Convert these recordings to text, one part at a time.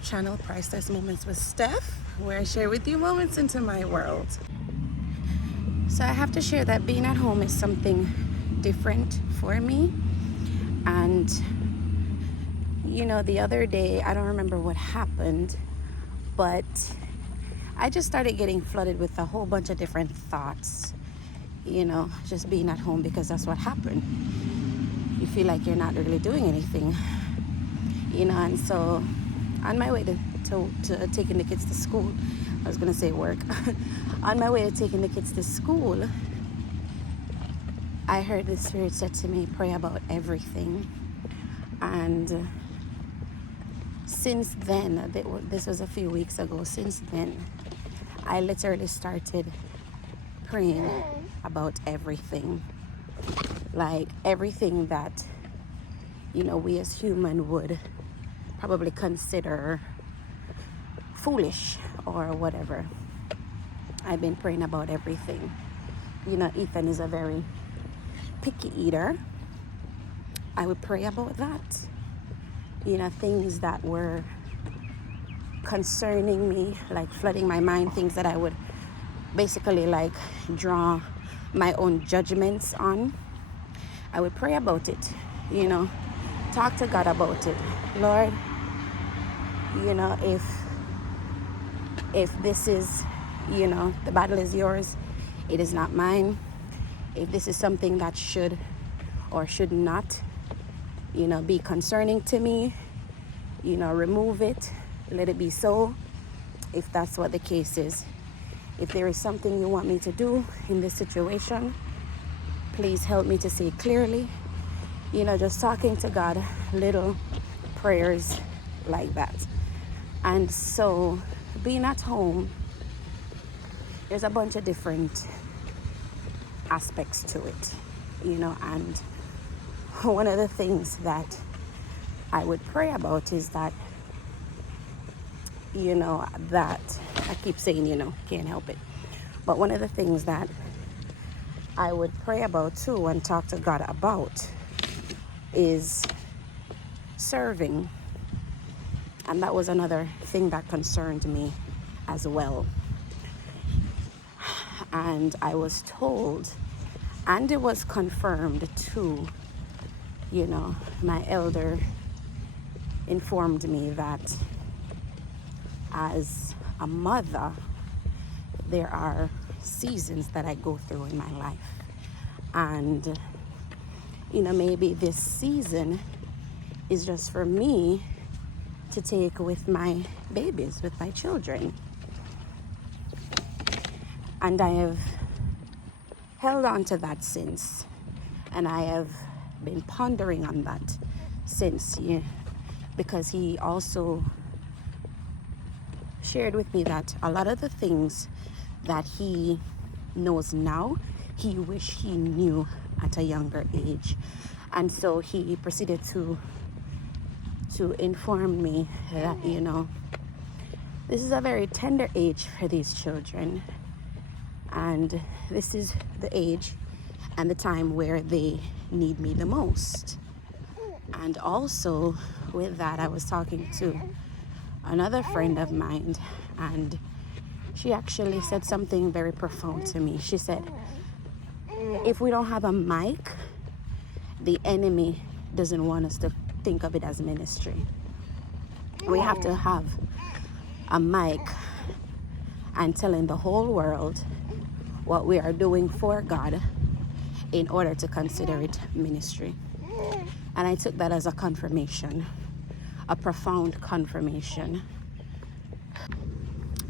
YouTube channel, Priceless Moments with Steph, where I share with you moments into my world. So I have to share that being at home is something different for me. And you know, the other day, I don't remember what happened, but I just started getting flooded with a whole bunch of different thoughts, you know, just being at home, because that's what happened. You feel like you're not really doing anything, you know. And so on my way to taking the kids to school, I was going to say work, on my way to taking the kids to school, I heard the Spirit said to me, pray about everything. And since then, this was a few weeks ago, since then, I literally started praying about everything. Like everything that, you know, we as human would probably consider foolish or whatever. I've been praying about everything. You know, Ethan is a very picky eater. I would pray about that. You know, things that were concerning me, like flooding my mind, things that I would basically like draw my own judgments on. I would pray about it, you know, talk to God about it. Lord, you know, if this is, you know, the battle is yours, it is not mine. If this is something that should or should not, you know, be concerning to me, you know, remove it, let it be so, if that's what the case is. If there is something you want me to do in this situation, please help me to say clearly. You know, just talking to God, little prayers like that. And so being at home, there's a bunch of different aspects to it, you know. And one of the things that I would pray about is that, you know, that I keep saying, you know, can't help it. But one of the things that I would pray about too and talk to God about is serving. And that was another thing that concerned me as well. And I was told, and it was confirmed too, you know, my elder informed me that as a mother, there are seasons that I go through in my life. And, you know, maybe this season is just for me to take with my babies, with my children. And I have held on to that since. And I have been pondering on that since, yeah, because he also shared with me that a lot of the things that he knows now, he wished he knew at a younger age. And so he proceeded to inform me that, you know, this is a very tender age for these children, and this is the age and the time where they need me the most. And also with that, I was talking to another friend of mine, and she actually said something very profound to me. She said, if we don't have a mic, the enemy doesn't want us to think of it as ministry. We have to have a mic and telling the whole world what we are doing for God in order to consider it ministry. And I took that as a confirmation, a profound confirmation.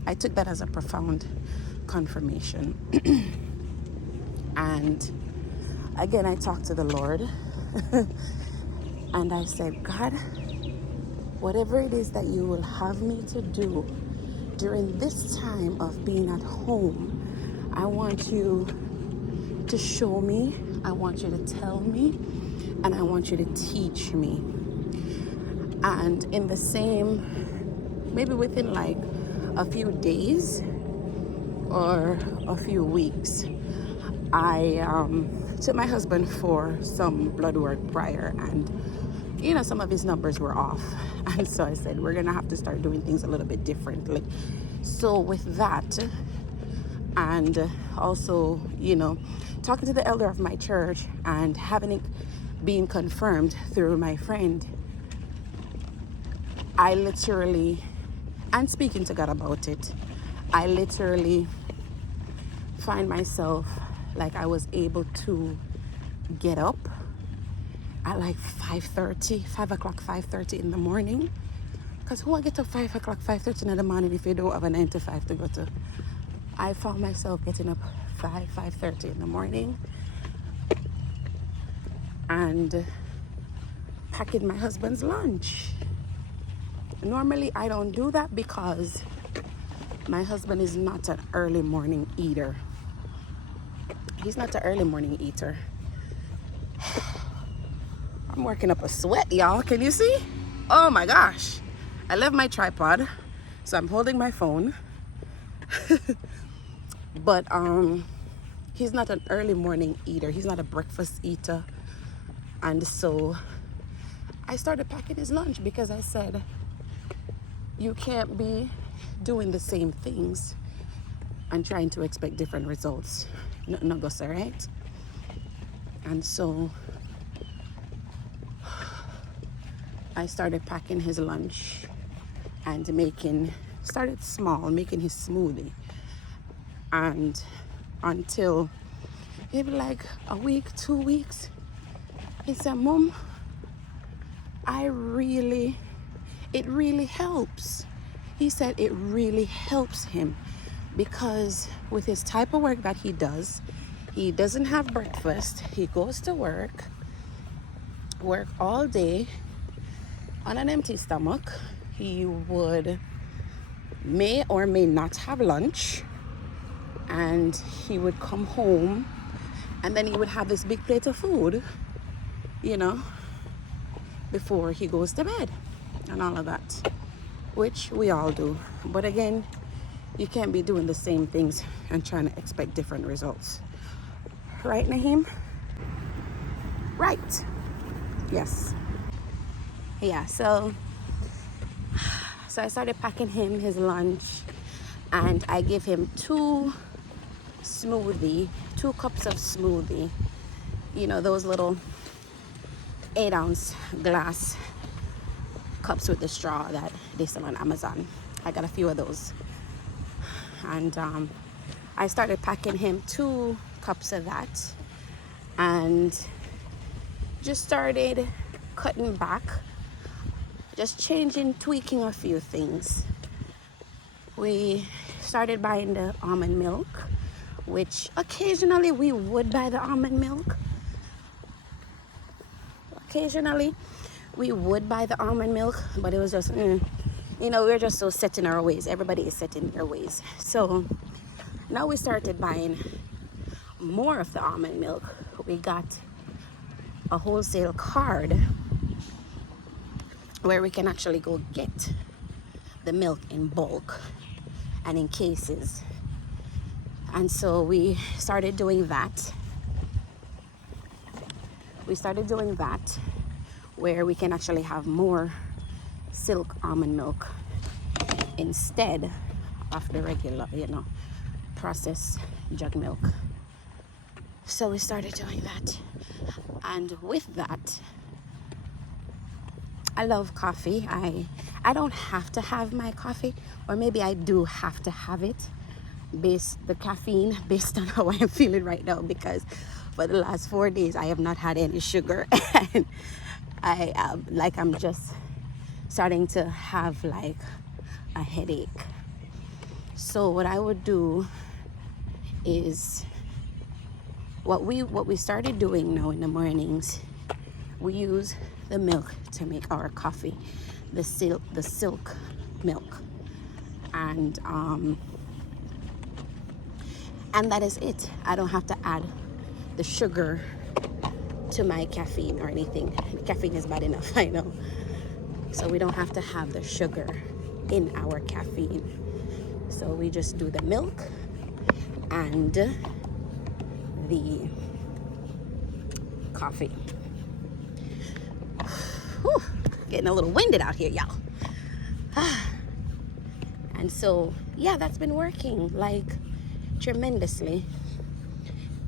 I took that as a profound confirmation. And again, I talked to the Lord and I said, God, whatever it is that you will have me to do during this time of being at home, I want you to show me, I want you to tell me, and I want you to teach me. And in the same, maybe within like a few days or a few weeks, I took my husband for some blood work prior, and some of his numbers were off. And so I said, we're going to have to start doing things a little bit differently. So with that, and also, talking to the elder of my church and having it being confirmed through my friend, I literally, and speaking to God about it, I literally find myself like I was able to get up at like 5:30 in the morning. Because who I get up 5:30 in the morning if you don't have a 9 to 5 to go to? I found myself getting up 5:30 in the morning and packing my husband's lunch. Normally I don't do that because my husband is not an early morning eater. He's not an early morning eater. I'm working up a sweat, y'all. Can you see? Oh my gosh. I left my tripod, so I'm holding my phone. But he's not an early morning eater. He's not a breakfast eater. And so I started packing his lunch because I said, you can't be doing the same things and trying to expect different results. No goes, right? And so I started packing his lunch and started small, making his smoothie. And until maybe like a week, 2 weeks, he said, Mom, it really helps. He said it really helps him because with his type of work that he does, he doesn't have breakfast. He goes to work all day on an empty stomach. He may or may not have lunch, and he would come home and then he would have this big plate of food, before he goes to bed and all of that, which we all do. But again, you can't be doing the same things and trying to expect different results. Right, Naheem? Right. Yes. Yeah, so I started packing him his lunch, and I give him 2 cups of smoothie. Those little 8-ounce glass cups with the straw that they sell on Amazon. I got a few of those. And I started packing him 2 cups of that and just started cutting back, just tweaking a few things. We started buying the almond milk, which occasionally we would buy the almond milk. But it was just, we're just so set in our ways. Everybody is set in their ways. So now we started buying more of the almond milk. We got a wholesale card where we can actually go get the milk in bulk and in cases. And so we started doing that. Where we can actually have more silk almond milk instead of the regular, processed jug milk. So we started doing that. And with that, I love coffee. I don't have to have my coffee, or maybe I do have to have it, the caffeine based on how I'm feeling right now, because for the last 4 days I have not had any sugar and I'm just starting to have like a headache. So what I would do is what we started doing now in the mornings. We use the milk to make our coffee, the silk milk, and that is it. I don't have to add the sugar to my caffeine or anything. Caffeine is bad enough, I know. So we don't have to have the sugar in our caffeine. So we just do the milk and the coffee. Whew, getting a little winded out here, y'all. And so, yeah, that's been working like tremendously.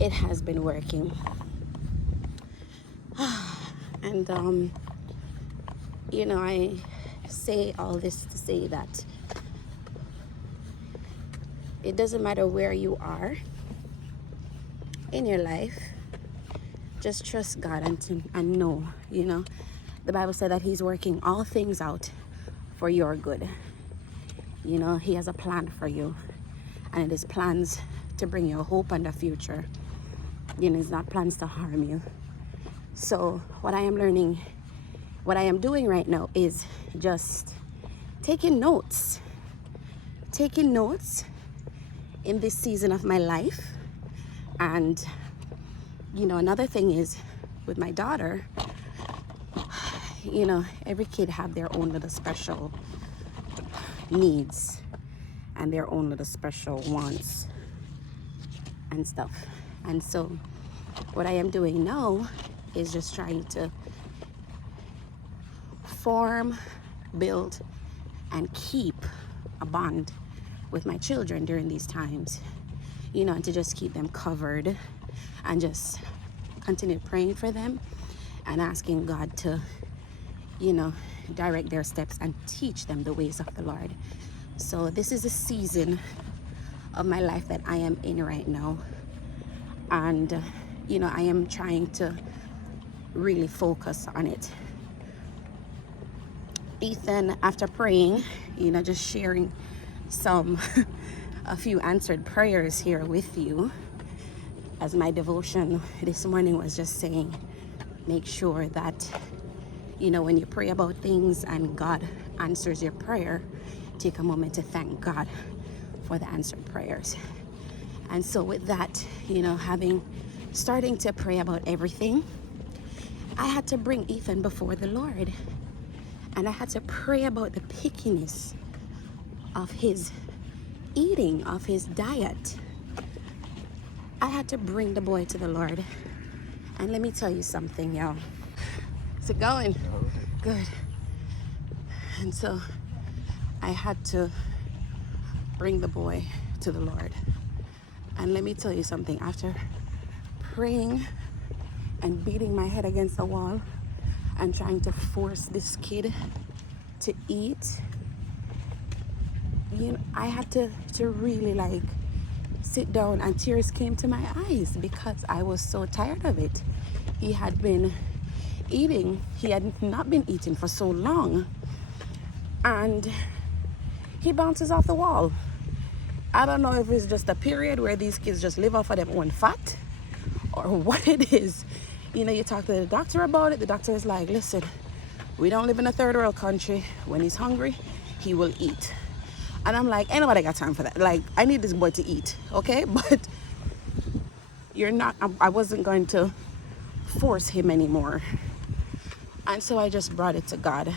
It has been working. And, you know, I say all this to say that it doesn't matter where you are in your life, just trust God and know, you know, the Bible said that He's working all things out for your good. You know, He has a plan for you, and it is plans to bring you hope and a future. You know, it's not plans to harm you. So what I am learning, what I am doing right now is just taking notes in this season of my life. And, you know, another thing is with my daughter, you know, every kid have their own little special needs and their own little special wants and stuff. And so what I am doing now is just trying to form, build, and keep a bond with my children during these times, you know, and to just keep them covered and just continue praying for them and asking God to, you know, direct their steps and teach them the ways of the Lord. So this is a season of my life that I am in right now. And, you know, I am trying to really focus on it. Ethan, after praying, you know, just sharing a few answered prayers here with you, as my devotion this morning was just saying, make sure that, you know, when you pray about things and God answers your prayer, take a moment to thank God for the answered prayers. And so with that, you know, starting to pray about everything, I had to bring Ethan before the Lord, and I had to pray about the pickiness of his eating, of his diet. I had to bring the boy to the Lord. And let me tell you something, y'all. Is it going? Good. And so I had to bring the boy to the Lord. And let me tell you something. After praying and beating my head against the wall and trying to force this kid to eat, you know, I had to really like sit down, and tears came to my eyes because I was so tired of it. He had been eating. He had not been eating for so long, and he bounces off the wall. I don't know if it's just a period where these kids just live off of their own fat or what it is. You know, you talk to the doctor about it. The doctor is like, listen, we don't live in a third world country. When he's hungry, he will eat. And I'm like, ain't nobody got time for that. Like, I need this boy to eat, okay? But I wasn't going to force him anymore. And so I just brought it to God.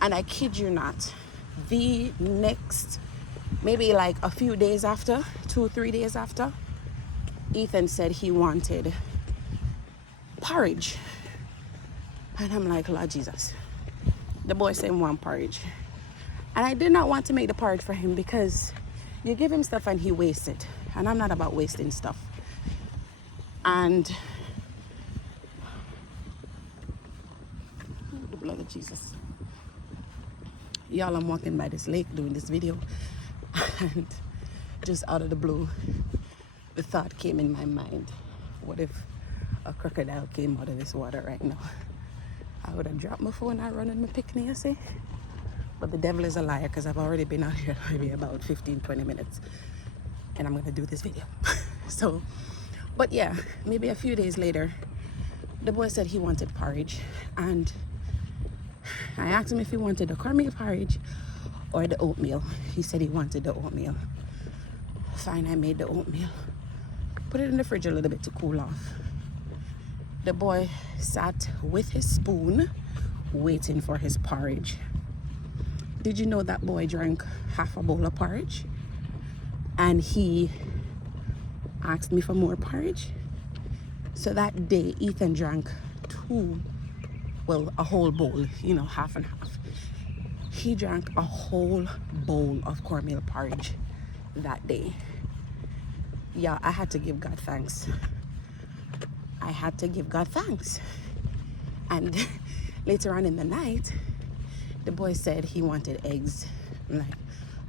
And I kid you not, the next, maybe like a few days after, 2-3 days after, Ethan said he wanted porridge. And I'm like, Lord Jesus. The boy said he want porridge. And I did not want to make the porridge for him because you give him stuff and he wastes it. And I'm not about wasting stuff. And the blood of Jesus. Y'all, I'm walking by this lake doing this video. And just out of the blue, the thought came in my mind. What if a crocodile came out of this water right now? I would have dropped my phone and run in my picnic, you see? But the devil is a liar, because I've already been out here maybe about 15-20 minutes. And I'm going to do this video. So, but yeah, maybe a few days later, the boy said he wanted porridge. And I asked him if he wanted the cornmeal porridge or the oatmeal. He said he wanted the oatmeal. Fine, I made the oatmeal. Put it in the fridge a little bit to cool off. The boy sat with his spoon waiting for his porridge. Did you know that boy drank half a bowl of porridge? And he asked me for more porridge. So that day, Ethan drank 2 well, a whole bowl, you know, half and half. He drank a whole bowl of cornmeal porridge that day. Yeah, I had to give God thanks. I had to give God thanks. And later on in the night, the boy said he wanted eggs. I'm like,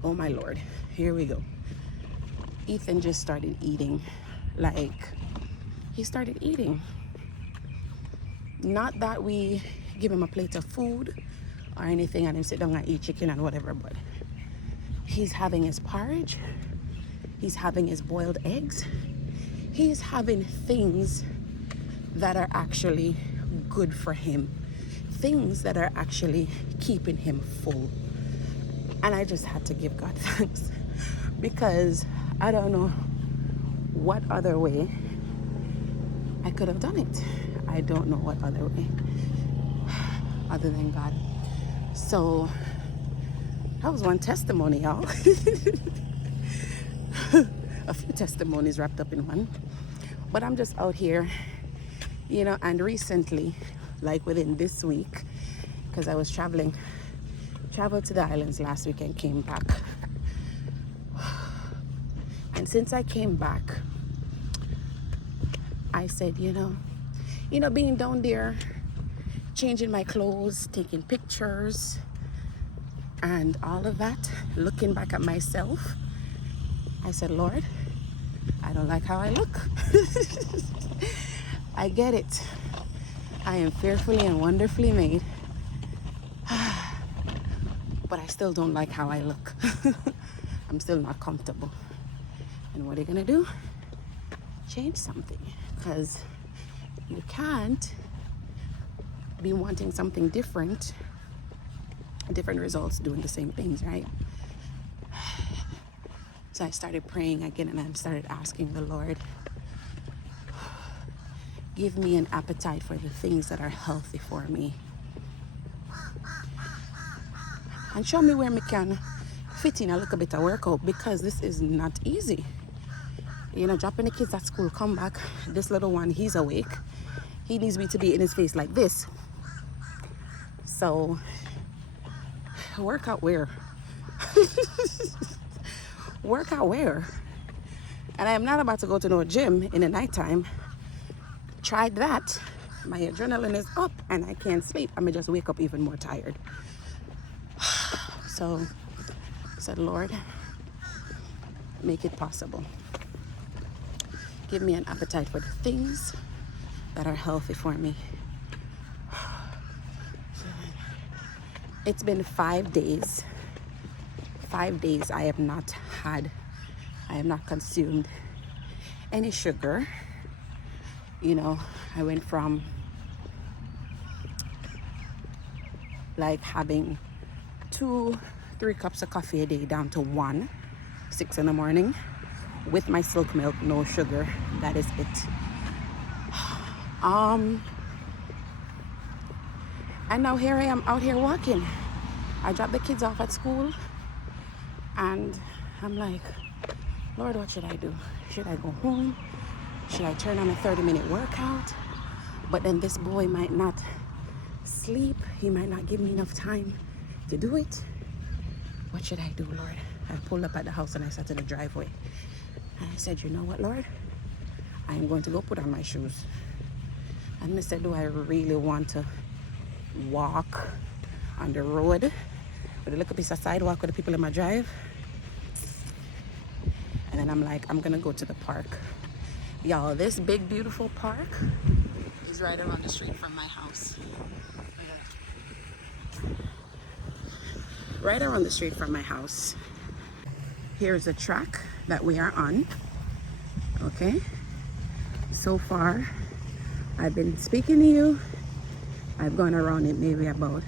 oh my Lord, here we go. Ethan just started eating. Like, he started eating. Not that we give him a plate of food or anything and him sit down and eat chicken and whatever, but he's having his porridge. He's having his boiled eggs. He's having things that are actually good for him. Things that are actually keeping him full. And I just had to give God thanks because I don't know what other way I could have done it. I don't know what other way other than God. So that was one testimony, y'all. A few testimonies wrapped up in one. But I'm just out here, you know, and recently, like within this week, because I was traveled to the islands last week and came back. And since I came back, I said, you know, being down there, changing my clothes, taking pictures, and all of that, looking back at myself, I said, Lord, I don't like how I look. I get it. I am fearfully and wonderfully made. But I still don't like how I look. I'm still not comfortable. And what are you gonna do? Change something. Because you can't be wanting something different results doing the same things, right? So I started praying again and I started asking the Lord, give me an appetite for the things that are healthy for me. And show me where I can fit in a little bit of workout, because this is not easy. You know, dropping the kids at school, come back, this little one, he's awake. He needs me to be in his face like this. So, workout where? Workout where? And I am not about to go to no gym in the nighttime. Tried that. My adrenaline is up and I can't sleep. I may just wake up even more tired. So I said, Lord, make it possible. Give me an appetite for the things that are healthy for me. It's been 5 days. 5 days I have not consumed any sugar. You know, I went from like having 2-3 cups of coffee a day down to 1, 6 in the morning, with my silk milk, no sugar. That is it. And now here I am out here walking. I dropped the kids off at school and I'm like, Lord, what should I do? Should I go home? Should I turn on a 30-minute workout? But then this boy might not sleep. He might not give me enough time to do it. What should I do, Lord? I pulled up at the house and I sat in the driveway. And I said, you know what, Lord? I am going to go put on my shoes. And I said, do I really want to walk on the road with a little piece of sidewalk with the people in my drive? And then I'm like, I'm gonna go to the park. Y'all, this big beautiful park is right around the street from my house. Right around the street from my house. Here's a track that we are on. Okay, so far I've been speaking to you. I've gone around it maybe about,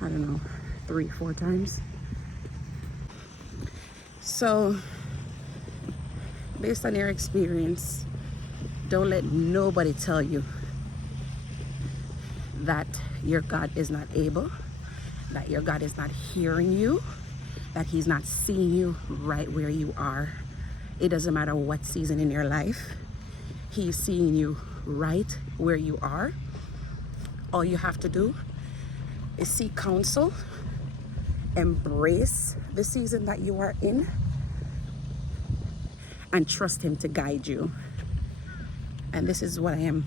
I don't know, 3-4 times. So based on your experience, don't let nobody tell you that your God is not able, that your God is not hearing you, that he's not seeing you right where you are. It doesn't matter what season in your life, he's seeing you right where you are. All you have to do is seek counsel, embrace the season that you are in, and trust him to guide you. And this is what I am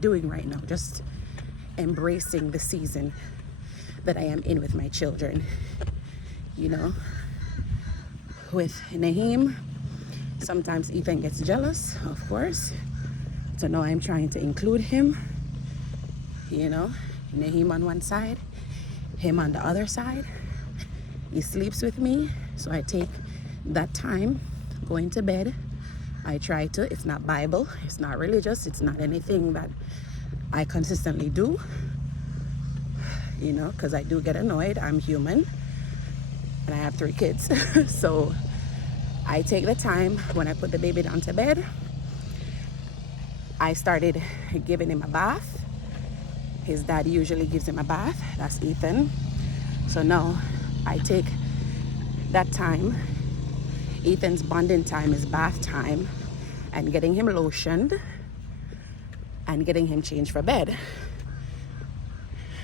doing right now, just embracing the season that I am in with my children. You know, with Naheem, sometimes Ethan gets jealous, of course. So now I'm trying to include him, you know, Naheem on one side, him on the other side. He sleeps with me, so I take that time going to bed. I try to, it's not Bible, it's not religious, it's not anything that I consistently do, you know, because I do get annoyed. I'm human and I have 3 kids. So I take the time when I put the baby down to bed. I started giving him a bath. His dad usually gives him a bath, that's Ethan. So now I take that time. Ethan's bonding time is bath time, and getting him lotioned and getting him changed for bed.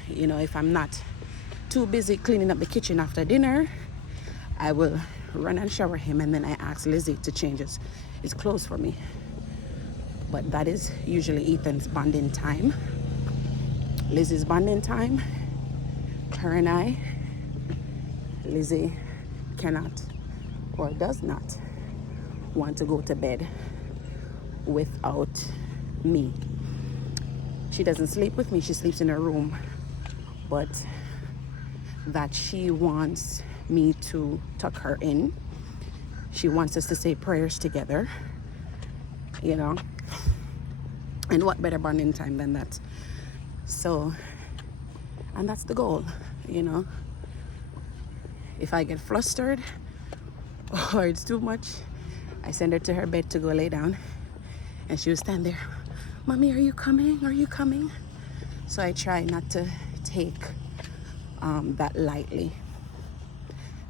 You know, if I'm not too busy cleaning up the kitchen after dinner, I will run and shower him, and then I ask Lizzie to change his clothes for me. But that is usually Ethan's bonding time. Lizzie's bonding time, her and I. Lizzie cannot or does not want to go to bed without me. She doesn't sleep with me, she sleeps in her room, but that she wants me to tuck her in. She wants us to say prayers together, you know, and what better bonding time than that? So, and that's the goal, you know. If I get flustered or it's too much, I send her to her bed to go lay down, and she will stand there, Mommy, are you coming? Are you coming? So I try not to take that lightly.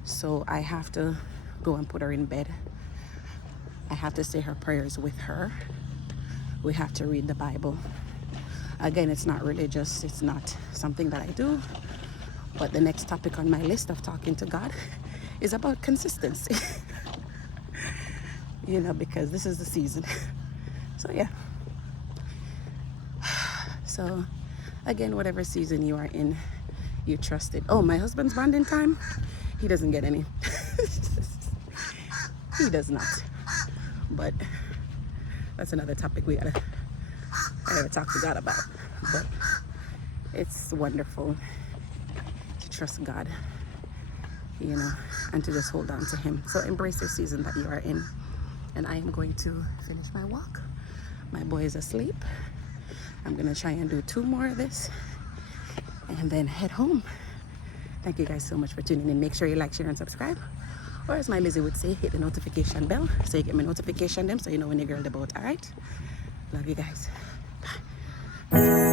So I have to go and put her in bed. I have to say her prayers with her. We have to read the Bible. Again, it's not religious, it's not something that I do, but the next topic on my list of talking to God is about consistency. You know, because this is the season. So yeah. So again, whatever season you are in, you trust it. Oh, my husband's bonding time, he doesn't get any. He does not. But that's another topic I gotta talk to God about. But it's wonderful to trust God, you know, and to just hold on to him. So embrace the season that you are in. And I am going to finish my walk. My boy is asleep. I'm gonna try and do 2 more of this and then head home. Thank you guys so much for tuning in. Make sure you like, share, and subscribe. Or as my Lizzie would say, hit the notification bell so you get my notification them so you know when your girl about. All right? Love you guys. Bye.